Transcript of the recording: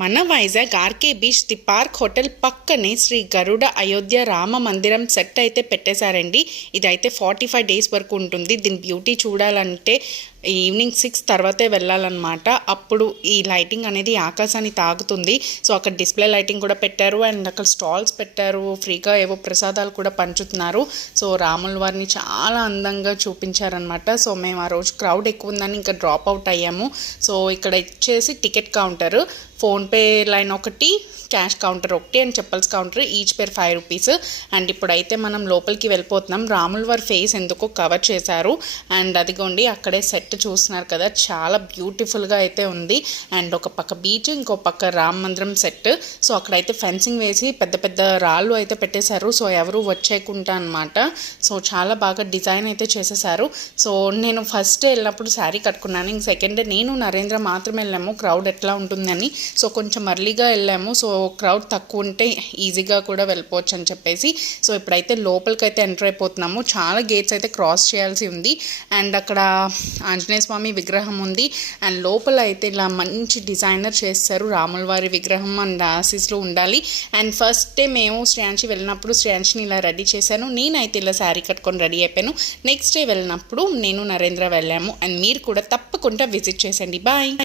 మన Vizag RK beach the park hotel పక్కనే శ్రీ గరుడ అయోధ్య రామ మందిరం సెట్ అయితే పెట్టేశారండి. ఇదైతే ఫార్టీ ఫైవ్ డేస్ వరకు ఉంటుంది. దీని బ్యూటీ చూడాలంటే ఈవినింగ్ సిక్స్ తర్వాతే వెళ్ళాలన్నమాట. అప్పుడు ఈ లైటింగ్ అనేది ఆకాశాన్ని తాగుతుంది సో అక్కడ డిస్ప్లే లైటింగ్ కూడా పెట్టారు. అండ్ అక్కడ స్టాల్స్ పెట్టారు. ఫ్రీగా ఏవో ప్రసాదాలు కూడా పంచుతున్నారు. సో రాముల వారిని చాలా అందంగా చూపించారనమాట సో మేము ఆ రోజు క్రౌడ్ ఎక్కువ ఉందని ఇంకా డ్రాప్ అవుట్ అయ్యాము. సో ఇక్కడ ఇచ్చేసి టికెట్ కౌంటర్. ఫోన్పే లైన్ ఒకటి క్యాష్ కౌంటర్ ఒకటి and chappals counter each pair five rupees. And ఇప్పుడైతే మనం లోపలికి వెళ్ళిపోతున్నాం. రాముల వారి ఫేస్ ఎందుకో కవర్ చేశారు. అండ్ అదిగోండి అక్కడే సెట్ చూస్తున్నారు కదా చాలా బ్యూటిఫుల్గా అయితే ఉంది. అండ్ ఒక పక్క బీచ్ ఇంకో పక్క రామ్ మందిరం సెట్. సో అక్కడైతే ఫెన్సింగ్ వేసి పెద్ద పెద్ద రాళ్ళు అయితే పెట్టేశారు. సో ఎవరు వచ్చేయకుండా అనమాట సో చాలా బాగా డిజైన్ అయితే చేసేసారు సో నేను ఫస్ట్ వెళ్ళినప్పుడు శారీ కట్టుకున్నాను. ఇంక సెకండ్ డే నేను నరేంద్ర మాత్రమే వెళ్ళాము. క్రౌడ్ ఎట్లా ఉంటుందని. సో కొంచెం అర్లీగా వెళ్ళాము. సో క్రౌడ్ తక్కువ ఉంటే ఈజీగా కూడా వెళ్ళిపోవచ్చు అని చెప్పేసి. సో ఇప్పుడైతే లోపలికైతే ఎంటర్ అయిపోతున్నాము. చాలా గేట్స్ అయితే క్రాస్ చేయాల్సి ఉంది. అండ్ అక్కడ ఆంజనేయ స్వామి విగ్రహం ఉంది. అండ్ లోపల అయితే ఇలా మంచి డిజైనర్ చేస్తారు రాముల వారి విగ్రహం అండ్ ఆశీస్లో ఉండాలి. అండ్ ఫస్ట్ డే మేము శ్రేయాంశి వెళ్ళినప్పుడు శ్రేయాంశిని ఇలా రెడీ చేశాను. నేనైతే ఇలా శారీ కట్టుకొని రెడీ అయిపోయాను. నెక్స్ట్ డే వెళ్ళినప్పుడు నేను నరేంద్ర వెళ్ళాము. అండ్ మీరు కూడా తప్పకుండా విజిట్ చేసండి బాయ్